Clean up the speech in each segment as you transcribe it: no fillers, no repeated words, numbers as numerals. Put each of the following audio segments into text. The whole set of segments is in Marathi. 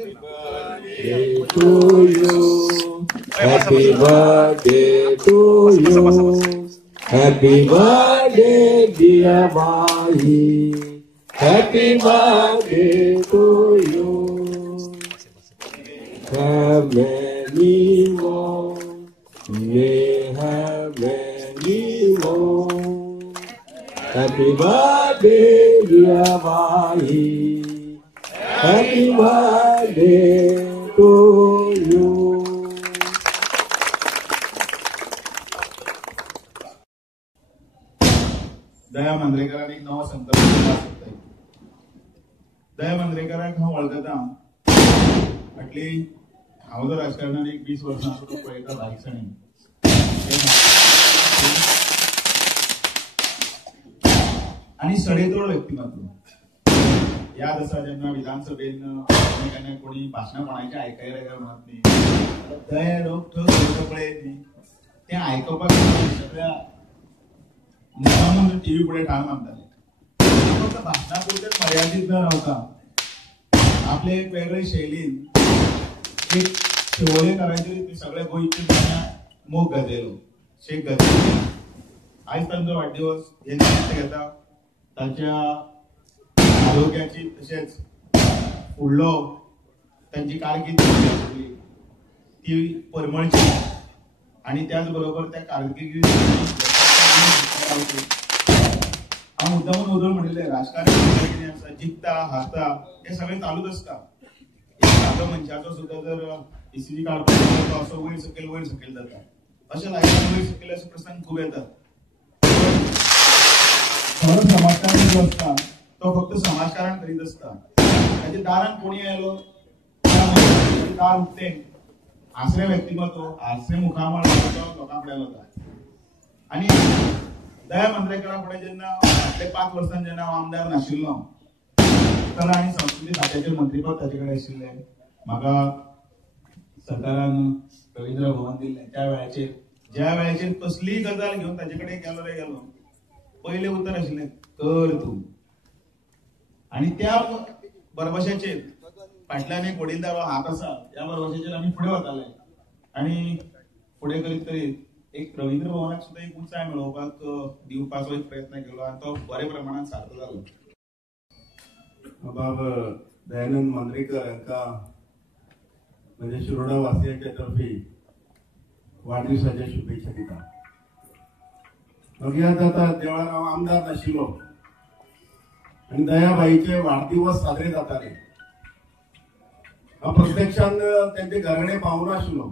birthday to you. Happy birthday to you. Happy birthday, dear Bhai. Happy birthday to you. Have many more. May have many more. Happy birthday, dear Bhai. Happy birthday to you. दया मांद्रेकरांनी एक नवा संकल्प केला. दया मांद्रेकरांक हांव वळखता. फाटली हांव जर राजकारणान एक 20 वर्सां पळयता लागींसाणीन. आणि सडेतोड व्यक्तिमत्व. याद आसा जेन्ना विधानसभेन केन्ना कोणी भाशणां कोणाचे आयकायला काय म्हणत न्ही. दया लोक थंय पळयत न्ही. तें आयकपाक सगळ्या मुद्दामून टीव्ही पुढे ठाण मारताले. फक्त भाषणापुरतेच मर्यादित न रावता आपले एक वेगळे शैलीन एक शिवोले करायचे सगळ्या गोंयचे मोग गाजयलो. शेख गाजयलो. आज तांचो वाडदिवस हे निमित्त घेता. तांच्या आरोग्याची तशेंच फुडलो तांची कारकीर्द ती परमळची आणि त्याच बरोबर त्या कारकिर्दीत हांव मुद्दामून उदळ म्हणिल्लें राजकारण कितें आसा जिखता हारता हे सगळें चालूच आसता. एक सादो मनशाचो सुद्दां जर इसिजी काडपाक तो असो वयर सकयल जाता. अशें लायफान वयर सकयल अशे प्रसंग खूब येतात. खरो समाजकारण जो आसता तो फक्त समाजकारण करीत आसता. ताच्या दारान कोणी आयलो दार उक्तें आसरे व्यक्तिमत्व आसरे मुखामळ लोकां फुडें वता. आणि दया मांद्रेकरा फुडें जेन्ना फाटले 5 वर्सां जेन्ना हांव आमदार नाशिल्लो कला आनी संस्कृती खात्याचें मंत्रीपद ताचे कडेन आशिल्लें. म्हाका सरकारान रवींद्र भवन दिल्लें. ज्या वेळाचेर कसलीय गजाल घेवन ताचे कडेन गेलो रे गेलो पयलें उतर आशिल्लें कर तूं. आनी त्या बरबशाचेर फाटल्यान एक वडीलधारो हात आसा त्या बरबशाचेर आमी फुडें वताले. आनी फुडें करीत एक रवींद्र भवनाक सुद्दां एक उंचाय मेळोवपाक दिवपाचो एक प्रयत्न केलो आनी तो बरे प्रमाणात सार्थ जालो. बाब दयानंद मांद्रेकर हांकां म्हणजे शिरोडा वासियांच्या तर्फे वाडदिवसाच्या शुभेच्छा दिता. म्हाका याद जाता त्या वेळार हांव आमदार नाशिल्लो आनी दयाबाईचे वाडदिवस साजरे जाताले. हांव प्रत्यक्षान तेंचे घरा कडेन पावूना आशिल्लो.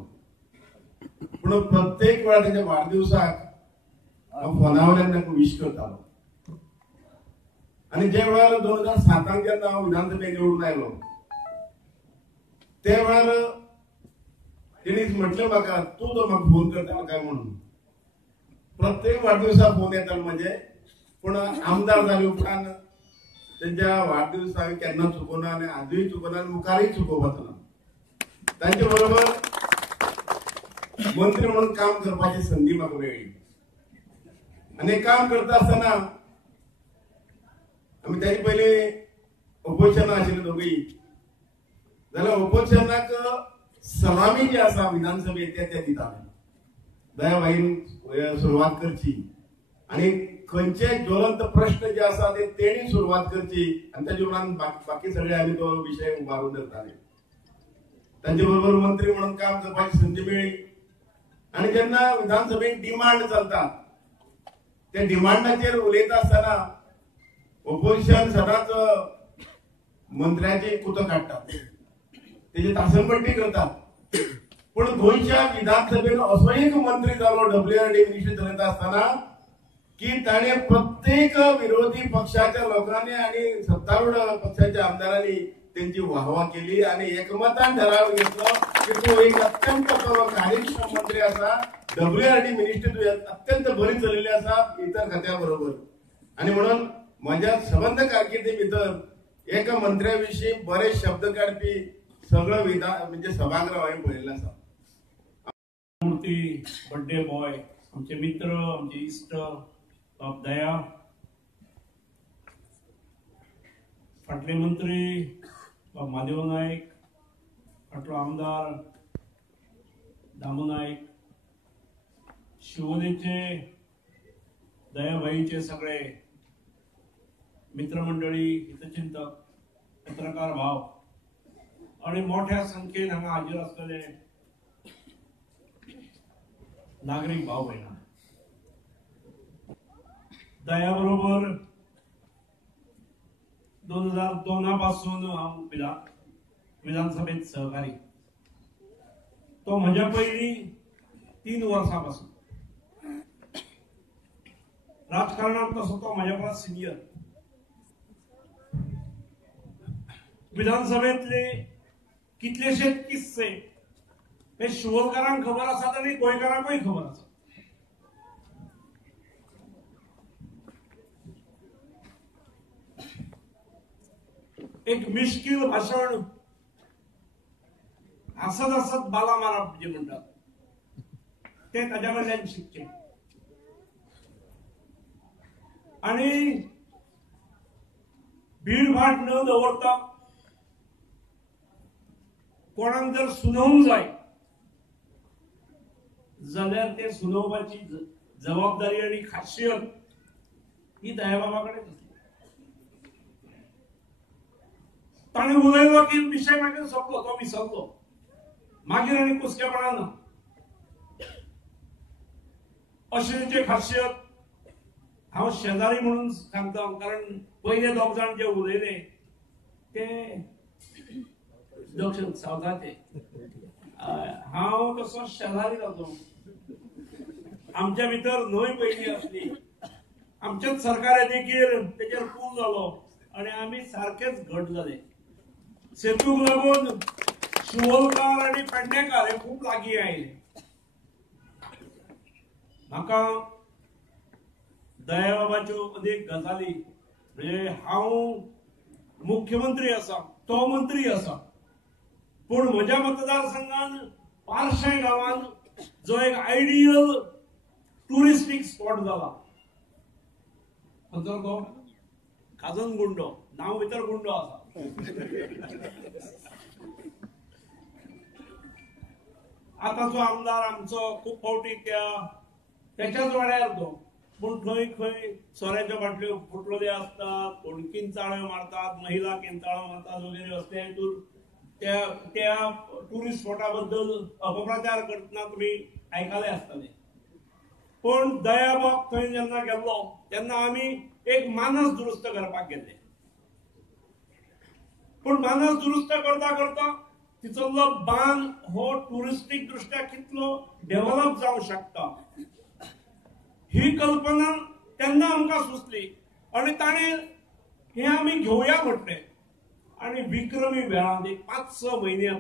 पूण प्रत्येक वेळा तेंच्या वाडदिवसाक हांव फोनावयल्यान तांकां विश करतालो. आनी जे वेळार 2007 जेन्ना हांव विधानसभेक निवडून आयलो त्या वेळार तेणी म्हटलें म्हाका तूं तो म्हाका फोन करता काय म्हणून. प्रत्येक वाडदिवसाक फोन येतालो म्हजे. पूण आमदार जाले उपरांत तेंच्या वाडदिवस हांवें केन्ना चुकोवना आनी आजूय चुकोवना आनी मुखारय चुकोवपाचो ना. तांचे बरोबर मंत्री म्हणून काम करपाची संधी म्हाका मेळ्ळी. आनी काम करता आसतना आमी ताचे पयलीं ऑपोजिशनाक आशिल्ले दोगूय. जाल्यार ऑपोजिशनाक सलामी जी आसा विधानसभेत ते दिताले. दयाबाईन सुरवात करची आनी खंयचे ज्वलंत प्रश्न जे आसा ते तेणी सुरवात करची आनी ताचे उपरांत बाकी सगळे आमी तो विशय उबारून धरताले. तांचे बरोबर मंत्री म्हणून काम करपाची संधी मेळ्ळी. आनी जेन्ना विधानसभेत डिमांड चलता त्या डिमांडाचेर उलयता आसतना ऑपोजिशन सदांच मंत्र्याची कुतो काडटा तेजी तासनपट्टी करतात. पूण गोंयच्या विधानसभेन असो एक मंत्री जालो WRD मिनिस्टर चलयता आसतना की ताणे प्रत्येक विरोधी पक्षाच्या लोकांनी आणि सत्तारूढ पक्षाच्या आमदारांनी त्यांची वाहवा केली आणि एकमतान ठराव घेतलो की तो एक अत्यंत कार्यक्षम मंत्री असा. WRD मिनिस्टर तू अत्यंत बरी चलिल्ली आसा इतर खात्या बरोबर. आणि म्हणून माझ्या संबंध कारकिर्दी भितर एका मंत्र्याविषयी बरे शब्द काढपी सगळं विधान म्हणजे सभागृह हांवें पळयल्लें आसा. मूर्ती बर्थडे बॉय आमचे मित्र आमचे इष्ट बाब दया फाटले मंत्री बाब महादेव नायक फाटलो आमदार दामू नाईक, शिवोलेचे दयाभाईचे सगळे मित्रमंडळी, हितचिंतक, पत्रकार भाव आणि मोठ्या संख्येन हांगा हाजीर असलेले नागरिक भाव भयणा, दया बरोबर 2002 पासून हांव विधानसभेत सहकारी, तो म्हज्या पयलीं 3 वर्सां पासून राजकारणात तसो तो म्हाज्या परस सिनियर. विधानसभेतले कितलेशेच किस्से हे शिवोलकारांक खबर आसात आनी गोंयकारांकूय खबर आसा. एक मिश्कील भाषण हसत हसत बाला मारप जे म्हणटात ते ताच्या कडल्यान शिकचे. आणि भीडभाड न दवरता कोणाक जर सुनावंक जाय जाल्यार ते सुनावपाची जबाबदारी आणि खासियत ही दयाबाबा कडेन आसली. ताणें उलयलो की विशय मागीर सोंपलो, तो विसरलो, मागीर आनी कुसकेपणा ना. अशी खासियत हांव शेजारी म्हणून सांगता, कारण पयले 2 जाण जे उलयले ते दक्षिण सावथाचे, हांव तसो शेजारी जालो. आमच्या भितर न्हंय पयली आसली, आमचेच सरकार देखील तेचेर पूल जालो आणि आमी सारकेच घट जाले. सेतूक लागून शिवोलकार आणि पेडणेकार हे खूब लागीं आयले. म्हाका दयाबाबाच्यो अनेक गजाली, म्हणजे हांव मुख्यमंत्री आसा, तो मंत्री आसा, पूण म्हज्या मतदारसंघान पार्शे गांवान जो एक आयडियल टुरिस्टीक स्पॉट जाला खंयचो तो काजन गुंडो, नांव भितर गुंडो आसा. आतांचो आमदार आमचो खूब फावटी त्याच्याच वाड्यार तो, पूण थंय खंय सोऱ्याच्यो बाटल्यो फुटलेल्यो आसतात, कोण किंचाळ्यो मारतात, महिला किंचाळ्यो मारतात वगैरे असले हेतून त्या टुरिस्ट स्पॉटा बद्दल अपप्रचार करतना तुम्ही आयकले आसतले. पण दयाबाब थंय जेन्ना गेल्लो तेन्ना आमी एक मानस दुरुस्त करपाक गेले. पण मानस दुरुस्त करता करता तिचो बांद हो टुरिस्टीक दृष्ट्या कितलो डेव्हलप जावंक शकता ही कल्पना तेन्ना आमकां सुचली आणि ताणें हे आमी घेवया म्हटलें. आणि विक्रमी वेळान एक 5-6 म्हयन्यां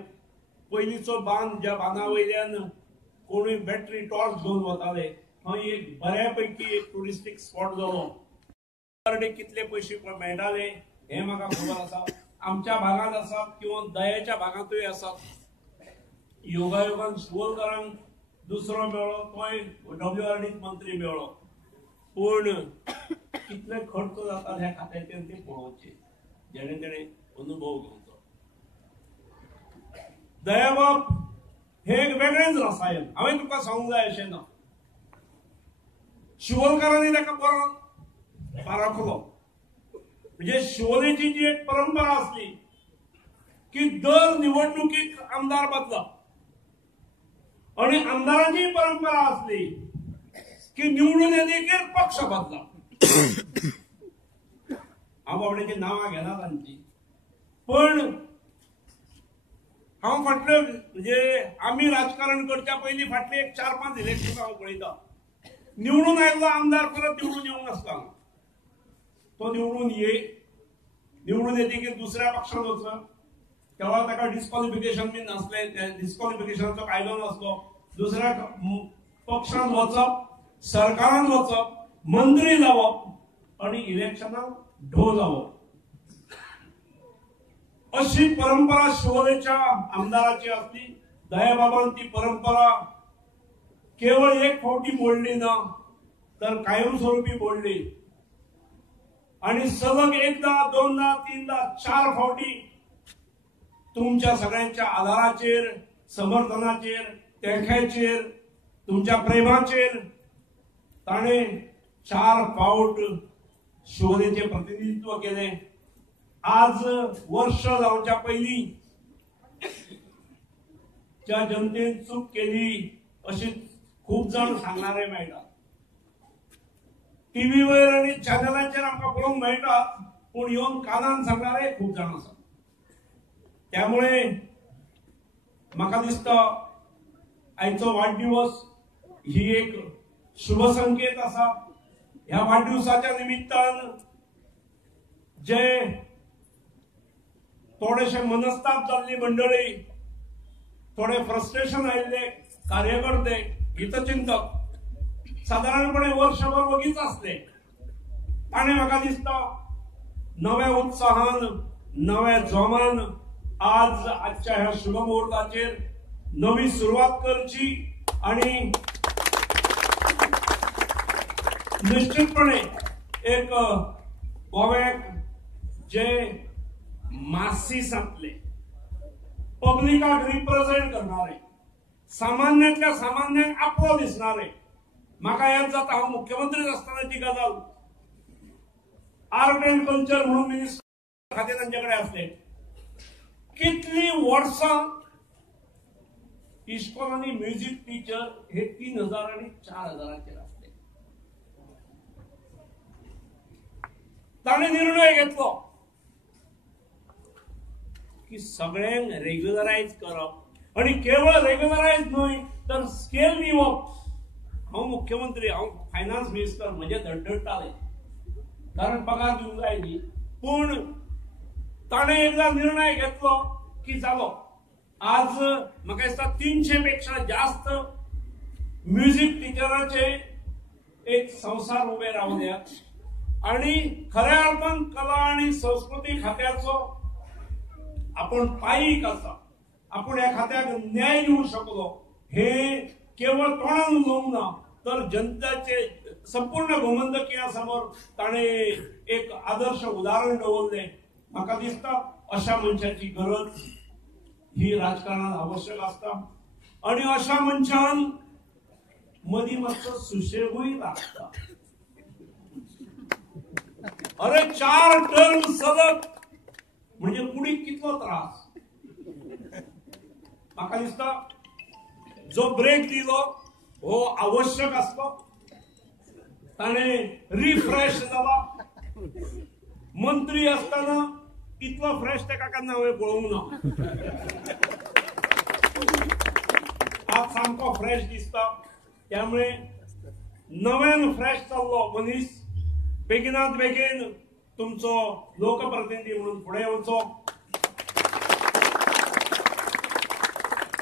पयलींचो बांद, ज्या बांदा वयल्यान कोणूय बॅटरी टॉर्च घेवन वताले, थंय एक बऱ्यापैकी एक टुरिस्टीक स्पॉट जालो. कितले पयशे मेळटाले हे म्हाका खबर आसा. आमच्या भागात आसात किंवा दयाच्या भागातूय आसात. योगायोगान शिवोलकारांक दुसरो मेळ्ळो, तोय WRD मंत्री मेळ्ळो. पूण कितले खर्च जाता ह्या खात्याचेर ते पळोवचे, जेणे तेणे अनुभव घेवचो. दयाबाब हे एक वेगळेच रसायन. हांवें तुका सांगूंक जाय अशें ना. शिवोलकारांनी ताका बरो पारखलो. म्हणजे शिवोलेची जी एक परंपरा असली की दर निवडणुकीक आमदार बदला, आणि आमदारांची परंपरा असली की निवडून येतकीर पक्ष बदला. हांव बाबड्याची नांवां घेना तांची, पण हांव फाटले म्हणजे आमी राजकारण करच्या पयलीं फाटले एक 4-5 इलेक्शन हांव पळयता. निवडून आयिल्लो आमदार परत निवडून येवंक नासता. तो निवडून निवडून येतकीर दुसऱ्या पक्षान वचप, तेव्हा ताका डिस्क्वॉलिफिकेशन बी नासले, डिस्क्वॉलिफिकेशनाचो कायदो नासलो. दुसऱ्या पक्षान वचप, सरकारान वचप, मंत्री जावप आणि इलेक्शनाक ढो जावप, अशी परंपरा शिवोलेच्या आमदाराची असली. दयाबाबान ती परंपरा केवळ एक फावटी मोडली ना, तर कायमस्वरूपी मोडली. आणि सलग 1दा, 2दा, 3दा, 4 फावटी तुमच्या सगळ्यांच्या आधाराचेर, समर्थनाचेर, तेंख्याचेर, तुमच्या प्रेमाचेर ताणे 4 फावट शिवोलेचे प्रतिनिधित्व केले. आज वर्ष जावच्या पयलीं ज्या जनतेन चूक केली अशी खूप जण सांगणारे मेळटा. टीव्हीवर आणि चॅनलांचेर आमकां पळोवंक मेळटा, पूण येवन कानान सांगणारे खूप जण आसात. त्यामुळे म्हाका दिसता आयचो वाडदिवस ही एक शुभ संकेत आसा. ह्या वाडदिवसाच्या निमित्तान जे थोडेशे मनस्ताप जाल्ली मंडळी, थोडे फ्रस्ट्रेशन आयिल्ले कार्यकर्ते, हितचिंतक साधारणपणे वर्षभर वगीच असले. आणि म्हाका दिसता नव्या उत्साहान, नव्या जोमान आजच्या ह्या शुभ मुहूर्ताचेर नवी सुरुवात करची आणि निश्चितपणे एक गोव्याक जे मासीसांतले पब्लिकाक रिप्रेझेंट करणारे, सामान्यांतल्या सामान्यांक आपलो दिसणारे. म्हाका याद जाता हांव मुख्यमंत्री आसतनाची गजाल. आर्ट अँड कल्चर म्हणून मिनिस्टर खाते तांचे कडेन आसले. कितली वर्सां इस्कॉलांनी म्युझिक टीचर हे 3000 आणि 4000 असले. ताणे निर्णय घेतलो की सगळ्यांक रेग्युलरायज करप आणि केवळ रेग्युलरायज न्हय तर स्केल दिवप. हांव मुख्यमंत्री, हांव फायनान्स मिनिस्टर, म्हणजे धडधडटाले कारण पगार दिवंक जाय न्ही. पूण ताणे एकदा निर्णय घेतलो की जालो. आज म्हाका दिसता 300 पेक्षा जास्त म्युझिक टीचरांचे एक संसार उबे रावल्यात आणि खऱ्या अर्थान कला आणि संस्कृती खात्याचो आपण पायीक आसा. आपण ह्या खात्याक न्याय दिवंक शकलो हे केवळ तोंडान उलोवंक ना तर जनतेचे संपूर्ण गोमंतकीयासमोर ताणे एक आदर्श उदाहरण दवरले. म्हाका दिसता अशा मनशाची गरज ही राजकारणात आवश्यक असता आणि अशा मनशान मदी मातसो सुशेगूय लागता. अरे 4 टर्म सलग म्हणजे कुडीक कितलो त्रास. म्हाका दिसता जो ब्रेक दिलो हो आवश्यक असतो. ताणे रिफ्रेश जाला. मंत्री असताना इतलो फ्रेश तेका केन्ना हांवें पळोवंक ना. आज सामको फ्रेश दिसता. त्यामुळे नव्यान फ्रेश जाल्लो मनीस बेगिनात बेगीन तुमचो लोकप्रतिनिधी म्हणून फुडें वचो.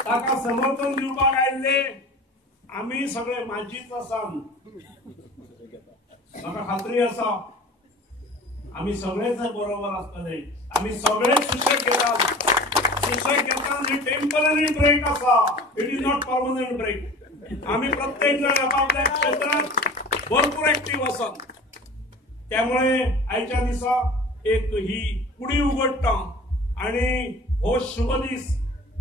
ताका समर्थन दिवपाक आयिल्ले आमी सगळे माझीच आसा. म्हाका खात्री आसा आमी सगळेच बरोबर आसतले. आमी सगळेच सुशेग घेतात. सुशेग घेतना टेम्पररी ब्रेक आसा. It is not permanent break. आमी प्रत्येक जण आपापल्या क्षेत्रात भरपूर ऍक्टिव्ह आसात. त्यामुळे आयच्या दिसा एक ही कुडी उगडटा आणि हो शुभ दीस,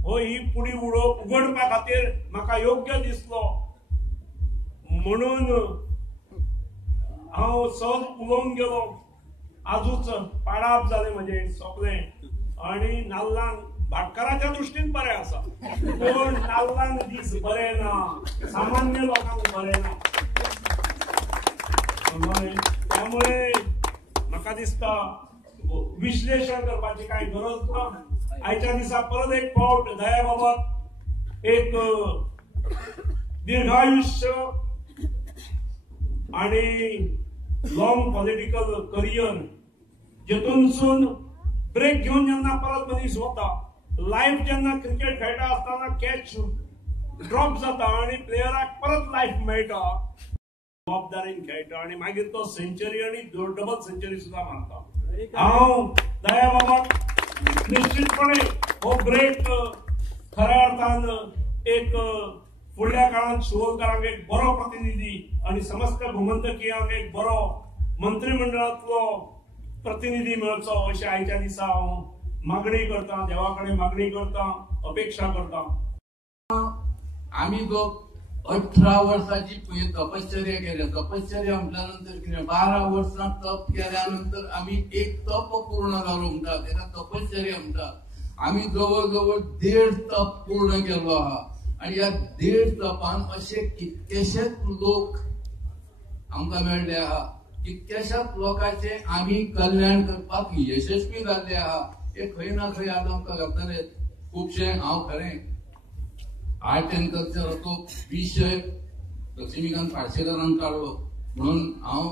हो ही कुडी उगडपा खातीर म्हाका योग्य दिसलो म्हणून हांव सहज उलोवंक गेलो. आजूच पाडाप जालें म्हजें सोंपलें आणि नाल्लांक भाटकाराच्या दृश्टीन बरें आसा पूण नाल्लांक दीस बरे ना, सामान्य लोकांक बरे ना. त्यामुळे म्हाका दिसता विश्लेषण करपाची कांय गरज ना. आयच्या दिसा परत एक फावट दया बाबत एक दीर्घायुष्य आणि लॉंग पॉलिटिकल करियर जेतूनसून ब्रेक घेऊन जेन्ना परत मनीस वता, लायफ जेन्ना क्रिकेट खेळटा आसतना कॅच ड्रॉप जाता आणि प्लेयराक परत लायफ मेळटा, जबाबदारीन खेळटा आणि मागीर तो सेंचुरी आणि डबल सेंचुरी सुद्धा मारता. हांव दया बाबाक निश्चितपणे हो ब्रेक खऱ्या अर्थान एक फुडल्या काळात शिवोलकरांक एक बरो प्रतिनिधी आणि समस्त गोमंतकीयांक एक बरो मंत्रिमंडळातलो प्रतिनिधी मेळचो अशें आयच्या दिसा हांव मागणी करता, देवाकडे मागणी करता, अपेक्षा करता. आम्ही जो 18 वर्षाची तपश्चर्या केल्या. तपश्चर्या म्हटल्यानंतर कितें 12 वर्सां तप केल्यानंतर आम्ही एक तप पूर्ण जालो म्हणटा, तेका तपश्चर्या म्हणटा. आम्ही जवळ 1.5 तप पूर्ण केलो आहा. आणि या 1.5 तपान असे कितकेशेच लोक आमकां मेळ्ळे आहा. कितक्याशाच लोकांचे आम्ही कल्याण करपाक यशस्वी जाल्ले आहा. हे खंय ना खंय आज आमकां घडटले. खुबशे हांव खरें आर्ट एंड कल्चराचो विशय लक्ष्मीकांत पाडसेकरान काडलो म्हणून हांव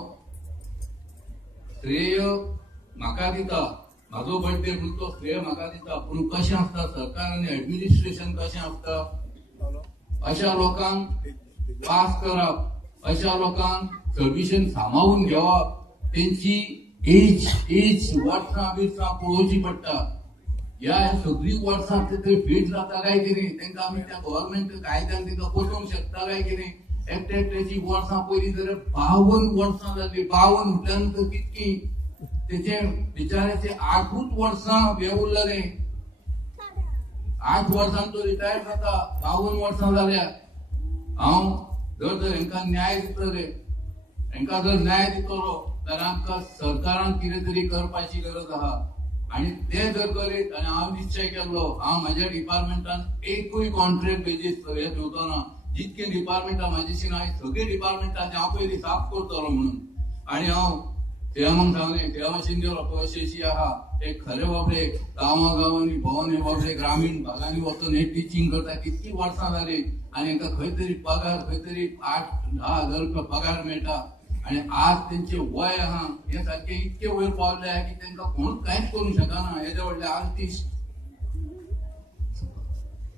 श्रेय म्हाका दिता. म्हाजो बर्थडे म्हणून तो श्रेय म्हाका दिता. पूण कशें आसता सरकार आनी एडमिनिस्ट्रेशन कशें आसता, अशा लोकांक पास करप, अशा लोकांक सर्विसेन सांबाळून घेवप, तेंची एज वर्सां बिर्सां पळोवची पडटा. ह्या सगळी वर्सां ते फिट जाता काय कितें, तांकां आमी त्या गव्हर्नमेंट कायद्यान तांकां पोसोवंक शकता काय कितें. एकट्याची वर्सां पयलीं जाल्यार 52 वर्सां जाली. 52 म्हटल्यानंतर कितकी, तेचे बिचाऱ्याचे 8 वर्सां हे उरलेले. 8 वर्सां तो रिटायर जाता. 52 वर्सां जाल्या. हांव जर हांकां न्याय दितले, हांकां जर न्याय दितलो जाल्यार आमकां सरकारान कितें तरी करपाची गरज आहा. आणि ते जर करीत, आणि हांव निश्चय केल्लो, हांव म्हाज्या डिपार्टमेंटान एकूय कॉन्ट्रॅक्ट बेजीस हे ठेवतना, जितके डिपार्टमेंटां म्हाजेशी हांवें सगळी डिपार्टमेंटांचे हांव पयलीं साफ करतलो म्हणून. आणि हांव सेवाक सांगलें, सेवा शिंदे अशी आहा, एक खरे बाबडे गांवांनी भोंवन हे बाबडे ग्रामीण भागांनी वचून हे टिचींग करता. कितकी वर्सां जाली आनी हांकां खंय तरी पगार, खंय तरी 8-10 हजार रुपया पगार मेळटा. आणि आज त्यांचे वय आहा हे सारखे इतके वयर पावले आहे की तांकां कोणूच कांयच करूंक शकना. हेजे व्हडले आर्टिस्ट.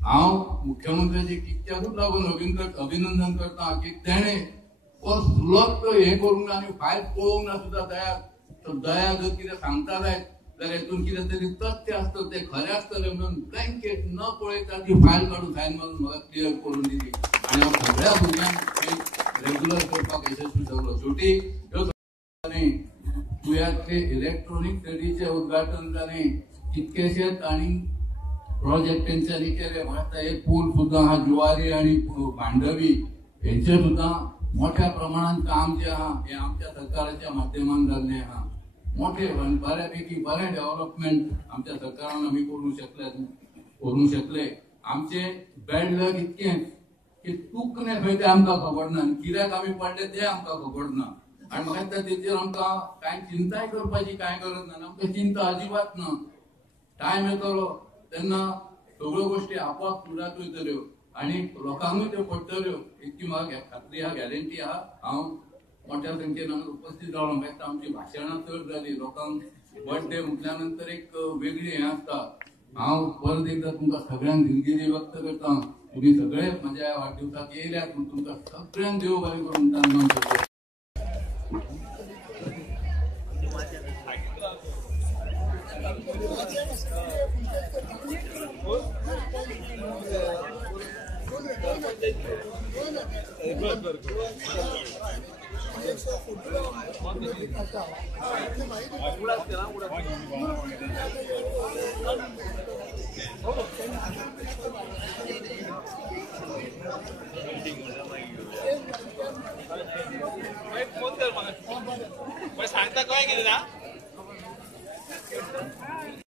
हांव मुख्यमंत्र्याचे कित्याकूच लागून अभिनंदन करता की तेणे कसलोच हे करूंक ना आनी फायल पळोवंक ना सुद्दां. दया जर कितें सांगता जायत जाल्यार हेतून कितें तरी तथ्य आसता, ते खरें आसतलें म्हणून ब्लँकेट न पळयता ती फायल काडून सायन मारून म्हाका क्लियर करून दिली. आनी हांव सगळ्या भुरग्यांक रेग्युलर करपाक यशस्वी जालो. शेवटी तुयातले इलेक्ट्रॉनिक सिटीचे उद्घाटन जाले. कितकेशेच आनी प्रोजेक्ट तेंच्यांनी केले. म्हाका एक पूल सुद्दां हा जुवारी आणि भांडवी हेंचे सुद्दां मोठ्या प्रमाणात काम जे आहा हे आमच्या सरकाराच्या माध्यमान जाल्लें आहा. मोठे बऱ्यापैकी बरें डेव्हलपमेंट आमच्या सरकारान आमी करूंक शकले. आमचे बॅड लक इतकें की चुकले खंय ते आमकां खबर ना, कित्याक आमी पडले ते आमकां खबर ना. आनी म्हाका दिसता तेचेर आमकां कांय चिंताय करपाची कांय गरज ना. आमकां चिंता अजिबात ना. टायम येतलो तेन्ना सगळ्यो गोश्टी आपोआप सुदारत वयतल्यो आनी लोकांकूय त्यो पडटल्यो. इतकी म्हाका खात्री आहा, गॅरंटी आहा. हांव मोठ्या संख्येन हांगा उपस्थित जालो. म्हाका दिसता आमची भाशणां चड जाली. लोकांक बर्थडे म्हटल्या नंतर एक वेगळी हें आसता. हांव परत एकदां तुमकां सगळ्यांक दिलगिरी व्यक्त करता. तुम्ही सगळे माझ्या वाढदिवसाक येयल्यात म्हणून तुमकां सगळ्यांक देव बरें करून धन्यवाद करता. उड़ा